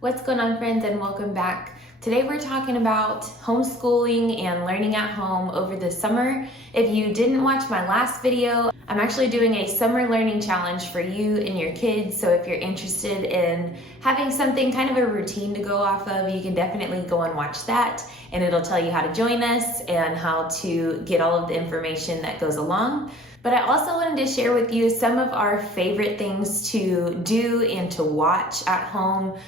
What's going on, friends, and welcome back. Today we're talking about homeschooling and learning at home over the summer. If you didn't watch my last video, I'm actually doing a summer learning challenge for you and your kids. So if you're interested in having something kind of a routine to go off of, you can definitely go and watch that, and it'll tell you how to join us and how to get all of the information that goes along. But I also wanted to share with you some of our favorite things to do and to watch at home.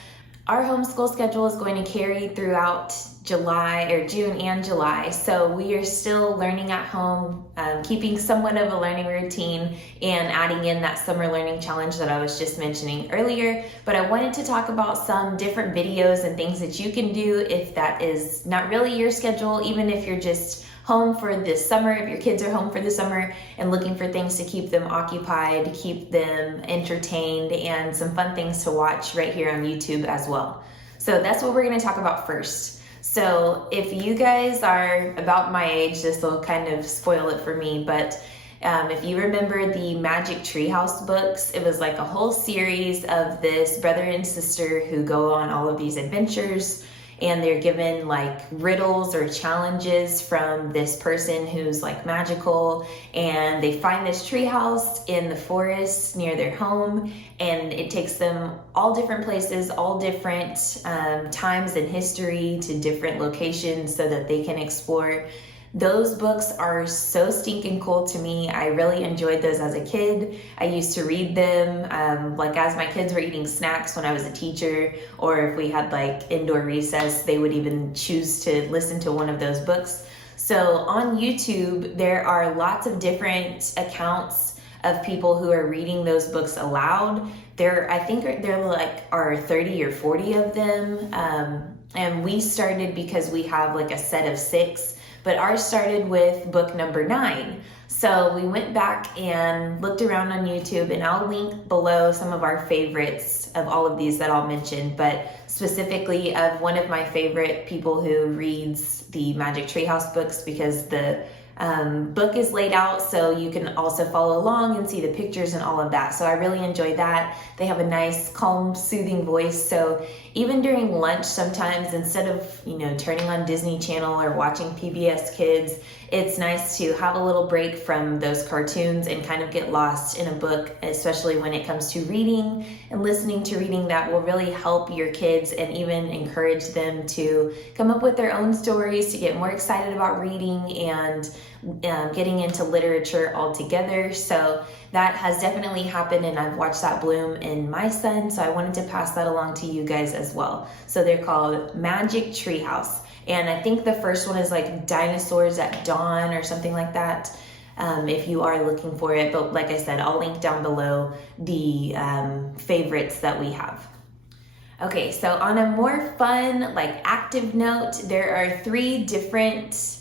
Our homeschool schedule is going to carry throughout June and July. So we are still learning at home, keeping somewhat of a learning routine and adding in that summer learning challenge that I was just mentioning earlier. But I wanted to talk about some different videos and things that you can do if that is not really your schedule, even if you're just home for this summer, if your kids are home for the summer and looking for things to keep them occupied, keep them entertained, and some fun things to watch right here on YouTube as well. So that's what we're going to talk about first. So if you guys are about my age, this will kind of spoil it for me, but if you remember the Magic Treehouse books, it was like a whole series of this brother and sister who go on all of these adventures, and they're given like riddles or challenges from this person who's like magical, and they find this treehouse in the forest near their home, and it takes them all different places, all different times in history to different locations so that they can explore. Those books are so stinking cool to me. I really enjoyed those as a kid. I used to read them like as my kids were eating snacks when I was a teacher, or if we had like indoor recess, they would even choose to listen to one of those books. So on YouTube, there are lots of different accounts of people who are reading those books aloud. I think there like are 30 or 40 of them. And we started because we have like a set of 6. But ours started with book number 9. So we went back and looked around on YouTube, and I'll link below some of our favorites of all of these that I'll mention, but specifically of one of my favorite people who reads the Magic Treehouse books, because the book is laid out so you can also follow along and see the pictures and all of that. So I really enjoyed that. They have a nice, calm, soothing voice. So even during lunch, sometimes instead of, turning on Disney Channel or watching PBS Kids, it's nice to have a little break from those cartoons and kind of get lost in a book, especially when it comes to reading and listening to reading. That will really help your kids and even encourage them to come up with their own stories, to get more excited about reading and getting into literature altogether. So that has definitely happened, and I've watched that bloom in my son, so I wanted to pass that along to you guys as well. So they're called Magic Treehouse, and I think the first one is like Dinosaurs at Dawn or something like that, if you are looking for it. But like I said, I'll link down below the favorites that we have. Okay, so on a more fun, like active note, there are 3 different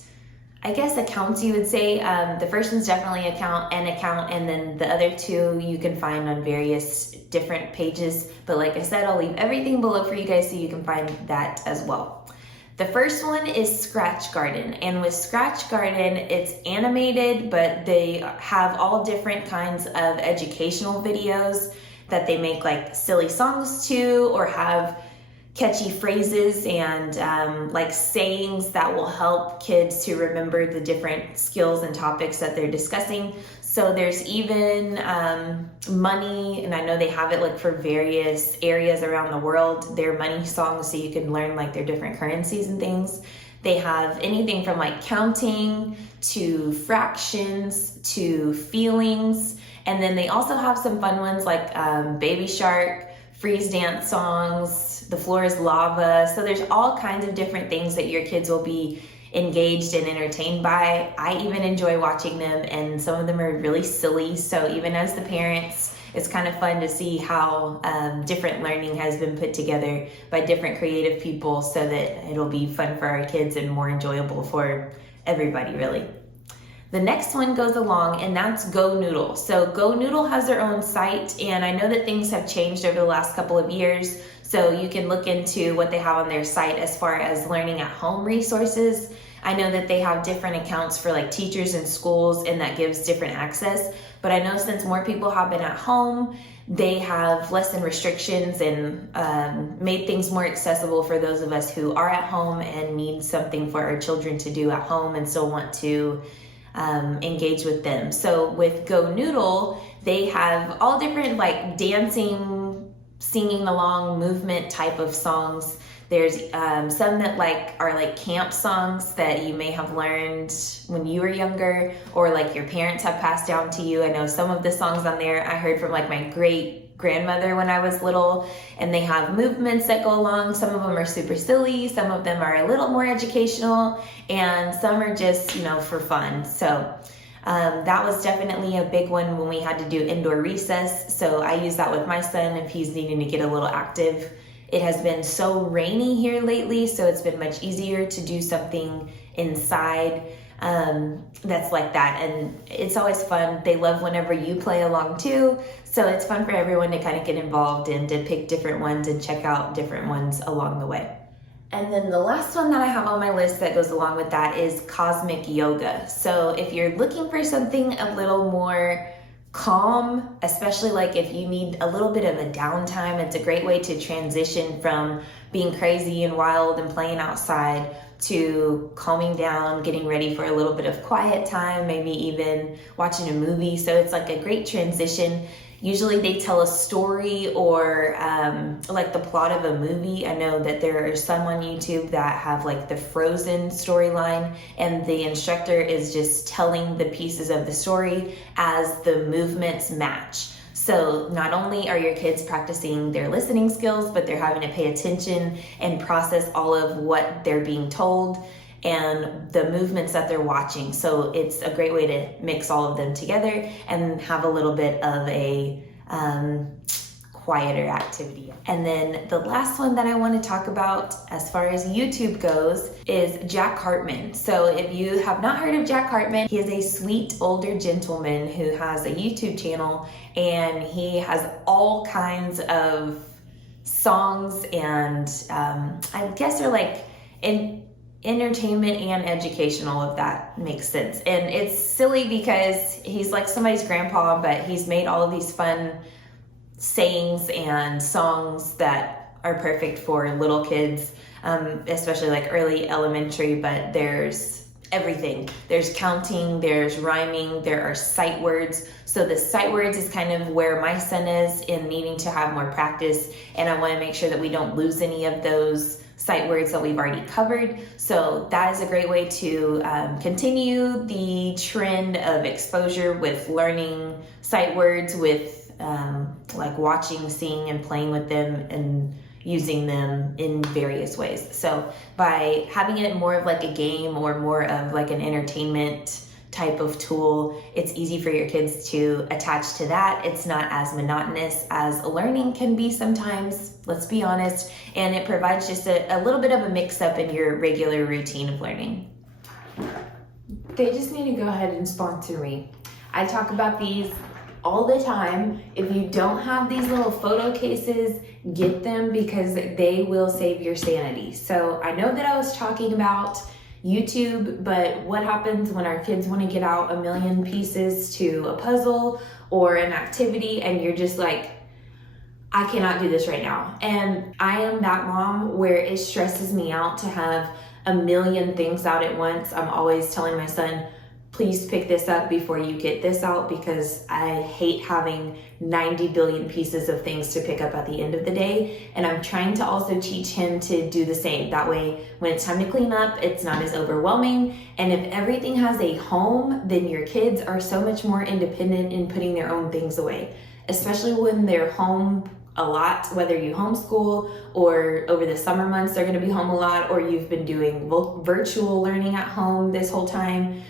accounts, you would say. The first one's definitely an account, and then the other 2 you can find on various different pages. But like I said, I'll leave everything below for you guys so you can find that as well. The first one is Scratch Garden, and with Scratch Garden, it's animated, but they have all different kinds of educational videos that they make like silly songs to, or have catchy phrases and like sayings that will help kids to remember the different skills and topics that they're discussing. So there's even money, and I know they have it like for various areas around the world. They're money songs, so you can learn like their different currencies and things. They have anything from like counting to fractions to feelings. And then they also have some fun ones like Baby Shark, freeze dance songs, the floor is lava. So there's all kinds of different things that your kids will be engaged and entertained by. I even enjoy watching them, and some of them are really silly. So even as the parents, it's kind of fun to see how different learning has been put together by different creative people, so that it'll be fun for our kids and more enjoyable for everybody, really. The next one goes along, and that's Go Noodle. So Go Noodle has their own site, and I know that things have changed over the last couple of years, so you can look into what they have on their site as far as learning at home resources. I know that they have different accounts for like teachers and schools, and that gives different access. But I know since more people have been at home, they have lessened restrictions and made things more accessible for those of us who are at home and need something for our children to do at home and still want to engage with them. So with Go Noodle, they have all different like dancing, singing along, movement type of songs. There's some that are like camp songs that you may have learned when you were younger, or like your parents have passed down to you. I know some of the songs on there I heard from like my great grandmother when I was little, and they have movements that go along. Some of them are super silly, some of them are a little more educational, and some are just, for fun. So that was definitely a big one when we had to do indoor recess. So I use that with my son if he's needing to get a little active. It has been so rainy here lately, so it's been much easier to do something inside that's like that. And it's always fun. They love whenever you play along too. So it's fun for everyone to kind of get involved and to pick different ones and check out different ones along the way. And then the last one that I have on my list that goes along with that is cosmic yoga. So if you're looking for something a little more calm, especially like if you need a little bit of a downtime, it's a great way to transition from being crazy and wild and playing outside to calming down, getting ready for a little bit of quiet time, maybe even watching a movie. So it's like a great transition. Usually they tell a story or like the plot of a movie. I know that there are some on YouTube that have like the Frozen storyline, and the instructor is just telling the pieces of the story as the movements match. So not only are your kids practicing their listening skills, but they're having to pay attention and process all of what they're being told and the movements that they're watching. So it's a great way to mix all of them together and have a little bit of a quieter activity. And then the last one that I want to talk about as far as YouTube goes is Jack Hartman. So if you have not heard of Jack Hartman, he is a sweet older gentleman who has a YouTube channel, and he has all kinds of songs, and I guess they're like entertainment and educational, if that makes sense. And it's silly because he's like somebody's grandpa, but he's made all of these fun sayings and songs that are perfect for little kids, especially like early elementary. But there's everything. There's counting, there's rhyming, there are sight words. So the sight words is kind of where my son is in needing to have more practice, and I want to make sure that we don't lose any of those sight words that we've already covered. So that is a great way to continue the trend of exposure with learning sight words, with like watching, seeing, and playing with them and using them in various ways. So by having it more of like a game or more of like an entertainment type of tool, it's easy for your kids to attach to that. It's not as monotonous as learning can be sometimes, let's be honest, and it provides just a little bit of a mix-up in your regular routine of learning. They just need to go ahead and sponsor me. I talk about these all the time. If you don't have these little photo cases, get them, because they will save your sanity. So I know that I was talking about YouTube, but what happens when our kids want to get out a million pieces to a puzzle or an activity, and you're just like, I cannot do this right now. And I am that mom where it stresses me out to have a million things out at once. I'm always telling my son, please pick this up before you get this out, because I hate having 90 billion pieces of things to pick up at the end of the day. And I'm trying to also teach him to do the same. That way, when it's time to clean up, it's not as overwhelming. And if everything has a home, then your kids are so much more independent in putting their own things away, especially when they're home a lot, whether you homeschool or over the summer months, they're gonna be home a lot, or you've been doing virtual learning at home this whole time.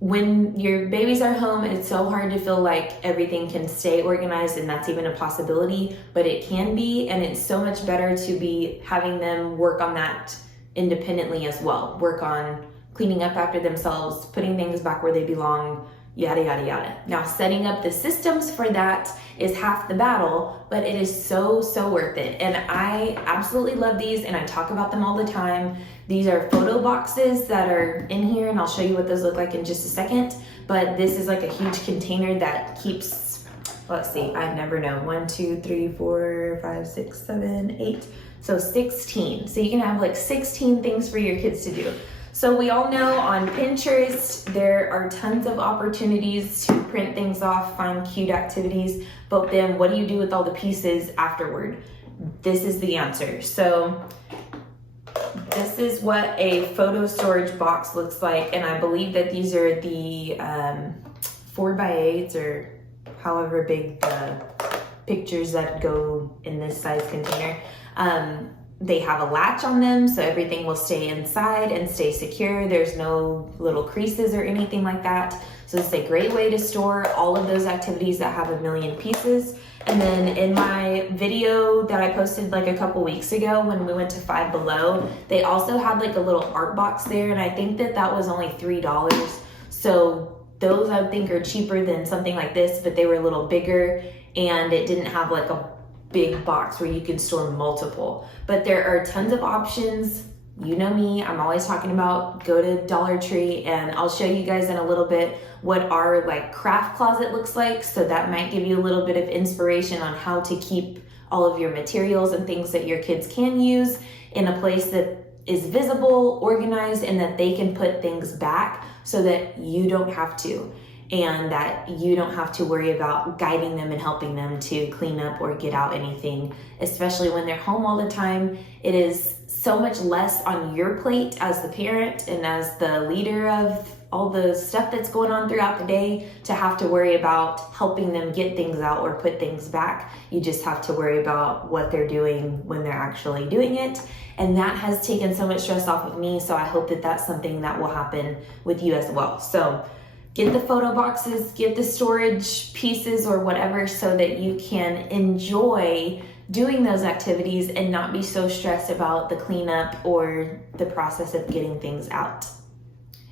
When your babies are home, it's so hard to feel like everything can stay organized, and that's even a possibility, but it can be, and it's so much better to be having them work on that independently as well. Work on cleaning up after themselves, putting things back where they belong, yada, yada, yada. Now, setting up the systems for that is half the battle, but it is so, so worth it. And I absolutely love these, and I talk about them all the time. These are photo boxes that are in here, and I'll show you what those look like in just a second. But this is like a huge container that keeps, let's see, I never know, 1, 2, 3, 4, 5, 6, 7, 8. So 16. So you can have like 16 things for your kids to do. So we all know on Pinterest, there are tons of opportunities to print things off, find cute activities, but then what do you do with all the pieces afterward? This is the answer. So this is what a photo storage box looks like, and I believe that these are the 4x8s or however big the pictures that go in this size container. They have a latch on them, so everything will stay inside and stay secure. There's no little creases or anything like that. So it's a great way to store all of those activities that have a million pieces. And then in my video that I posted like a couple weeks ago when we went to Five Below, they also had like a little art box there, and I think that that was only $3. So those I think are cheaper than something like this, but they were a little bigger and it didn't have like a big box where you can store multiple. But there are tons of options. You know me, I'm always talking about go to Dollar Tree, and I'll show you guys in a little bit what our like craft closet looks like. So that might give you a little bit of inspiration on how to keep all of your materials and things that your kids can use in a place that is visible, organized, and that they can put things back so that you don't have to. And that you don't have to worry about guiding them and helping them to clean up or get out anything, especially when they're home all the time. It is so much less on your plate as the parent and as the leader of all the stuff that's going on throughout the day to have to worry about helping them get things out or put things back. You just have to worry about what they're doing when they're actually doing it. And that has taken so much stress off of me. So I hope that that's something that will happen with you as well. So get the photo boxes, get the storage pieces or whatever so that you can enjoy doing those activities and not be so stressed about the cleanup or the process of getting things out.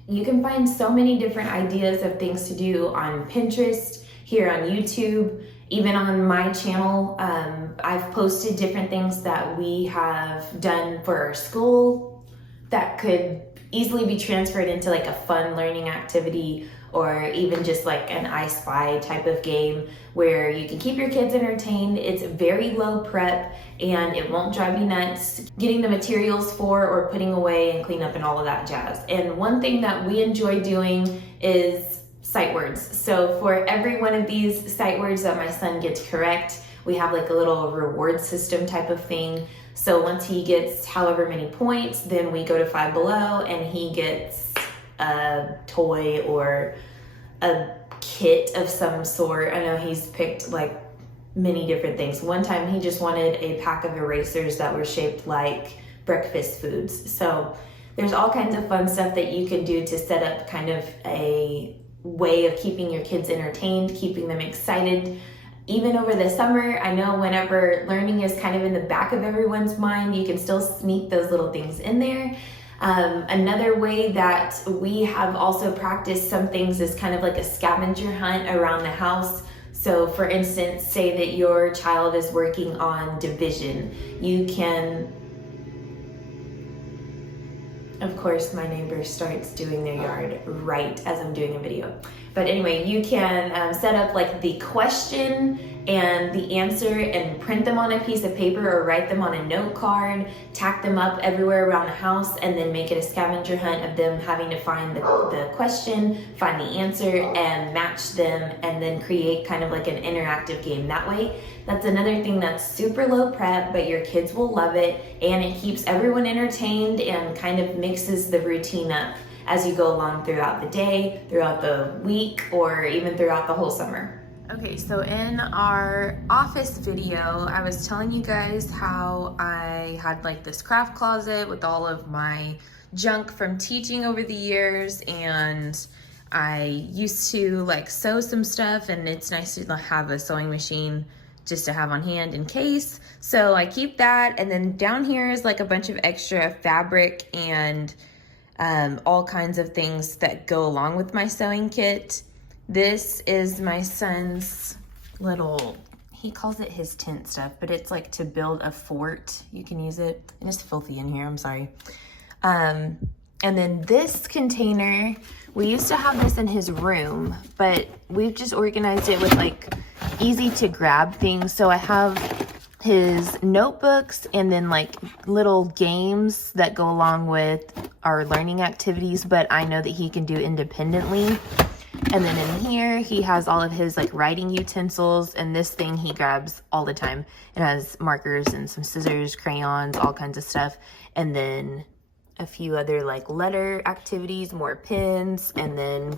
You can find so many different ideas of things to do on Pinterest, here on YouTube, even on my channel. I've posted different things that we have done for our school that could easily be transferred into like a fun learning activity, or even just like an I Spy type of game where you can keep your kids entertained. It's very low prep and it won't drive you nuts getting the materials for or putting away and clean up and all of that jazz. And one thing that we enjoy doing is sight words. So for every one of these sight words that my son gets correct, we have like a little reward system type of thing. So once he gets however many points, then we go to Five Below and he gets a toy or a kit of some sort. I know he's picked like many different things. One time he just wanted a pack of erasers that were shaped like breakfast foods. So there's all kinds of fun stuff that you can do to set up kind of a way of keeping your kids entertained, keeping them excited. Even over the summer, I know whenever learning is kind of in the back of everyone's mind, you can still sneak those little things in there. Another way that we have also practiced some things is kind of like a scavenger hunt around the house. So for instance, say that your child is working on division. You can, of course, my neighbor starts doing their yard right as I'm doing a video. But anyway, you can set up like the question and the answer and print them on a piece of paper or write them on a note card, tack them up everywhere around the house, and then make it a scavenger hunt of them having to find the question, find the answer, and match them, and then create kind of like an interactive game that way. That's another thing that's super low prep, but your kids will love it, and it keeps everyone entertained and kind of mixes the routine up as you go along throughout the day, throughout the week, or even throughout the whole summer. Okay, so in our office video, I was telling you guys how I had like this craft closet with all of my junk from teaching over the years, and I used to like sew some stuff, and it's nice to have a sewing machine just to have on hand in case. So I keep that, and then down here is like a bunch of extra fabric and all kinds of things that go along with my sewing kit. This is my son's little, he calls it his tent stuff, but it's like to build a fort. You can use it, and it's filthy in here, I'm sorry. And then this container, we used to have this in his room, but we've just organized it with like easy to grab things. So I have his notebooks and then like little games that go along with our learning activities, but I know that he can do independently. And then in here, he has all of his like writing utensils, and this thing he grabs all the time. It has markers and some scissors, crayons, all kinds of stuff. And then a few other like letter activities, more pens, and then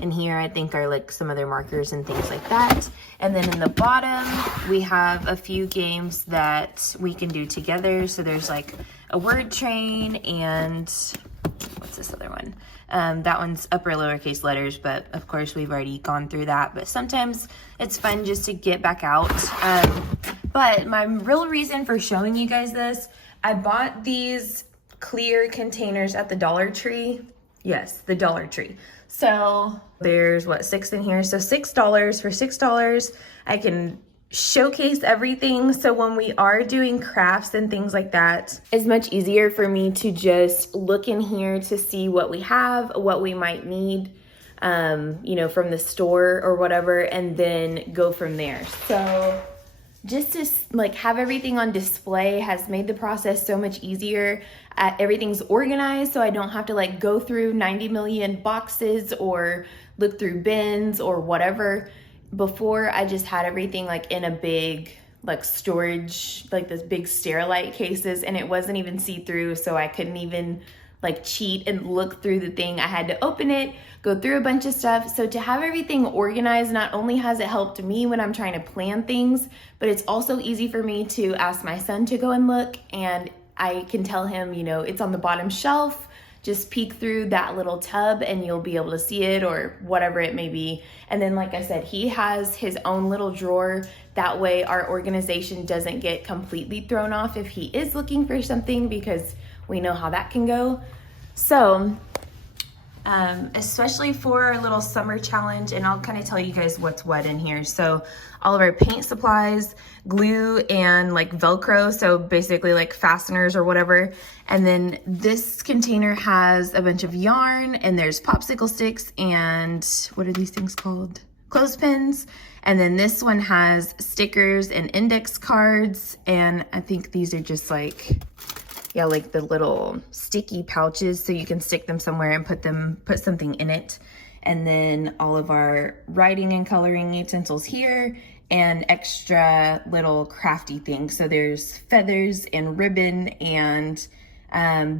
in here I think are like some other markers and things like that. And then in the bottom we have a few games that we can do together. So there's like a word train, and what's this other one? That one's upper lowercase letters, but of course we've already gone through that. But sometimes it's fun just to get back out. But my real reason for showing you guys this, I bought these clear containers at the Dollar Tree. Yes, the Dollar Tree. So there's what, 6 in here. So $6. For $6, I can showcase everything. So when we are doing crafts and things like that, it's much easier for me to just look in here to see what we have, what we might need, you know, from the store or whatever, and then go from there. So just to like have everything on display has made the process so much easier. Everything's organized, so I don't have to like go through 90 million boxes or look through bins or whatever. Before, I just had everything like in a big like storage, like this big Sterilite cases, and it wasn't even see-through, so I couldn't even like cheat and look through the thing. I had to open it, go through a bunch of stuff. So to have everything organized, not only has it helped me when I'm trying to plan things, but it's also easy for me to ask my son to go and look, and I can tell him, you know, it's on the bottom shelf. Just peek through that little tub and you'll be able to see it, or whatever it may be. And then, like I said, he has his own little drawer. That way our organization doesn't get completely thrown off if he is looking for something, because we know how that can go. So, especially for our little summer challenge, and I'll kind of tell you guys what's what in here. So all of our paint supplies, glue, and like Velcro, so basically like fasteners or whatever. And then this container has a bunch of yarn, and there's popsicle sticks and what are these things called? Clothespins. And then this one has stickers and index cards, and I think these are just like, yeah, like the little sticky pouches, so you can stick them somewhere and put something in it. And then all of our writing and coloring utensils here, and extra little crafty things. So there's feathers and ribbon and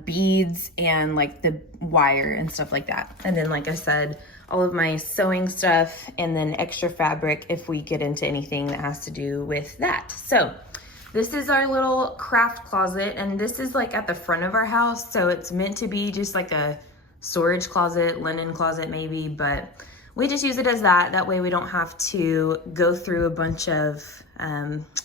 beads and like the wire and stuff like that. And then, like I said, all of my sewing stuff, and then extra fabric if we get into anything that has to do with that. So this is our little craft closet, and this is like at the front of our house, so it's meant to be just like a storage closet, linen closet maybe, but we just use it as that. That way we don't have to go through a bunch of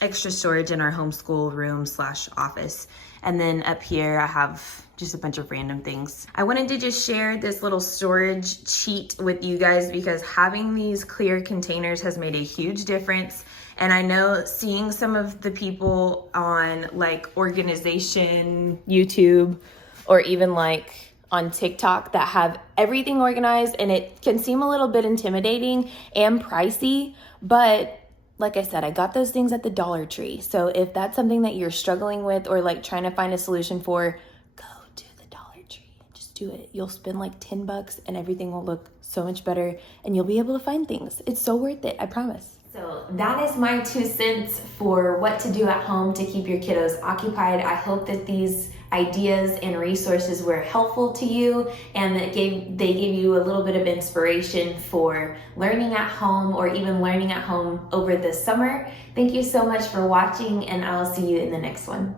extra storage in our homeschool room / office. And then up here I have just a bunch of random things. I wanted to just share this little storage cheat with you guys, because having these clear containers has made a huge difference. And I know seeing some of the people on like organization YouTube, or even like on TikTok, that have everything organized, and it can seem a little bit intimidating and pricey, but like I said, I got those things at the Dollar Tree. So if that's something that you're struggling with or like trying to find a solution for, go to the Dollar Tree. Just do it. You'll spend like $10 and everything will look so much better, and you'll be able to find things. It's so worth it, I promise. So that is my 2 cents for what to do at home to keep your kiddos occupied. I hope that these ideas and resources were helpful to you, and that they gave you a little bit of inspiration for learning at home, or even learning at home over the summer. Thank you so much for watching, and I'll see you in the next one.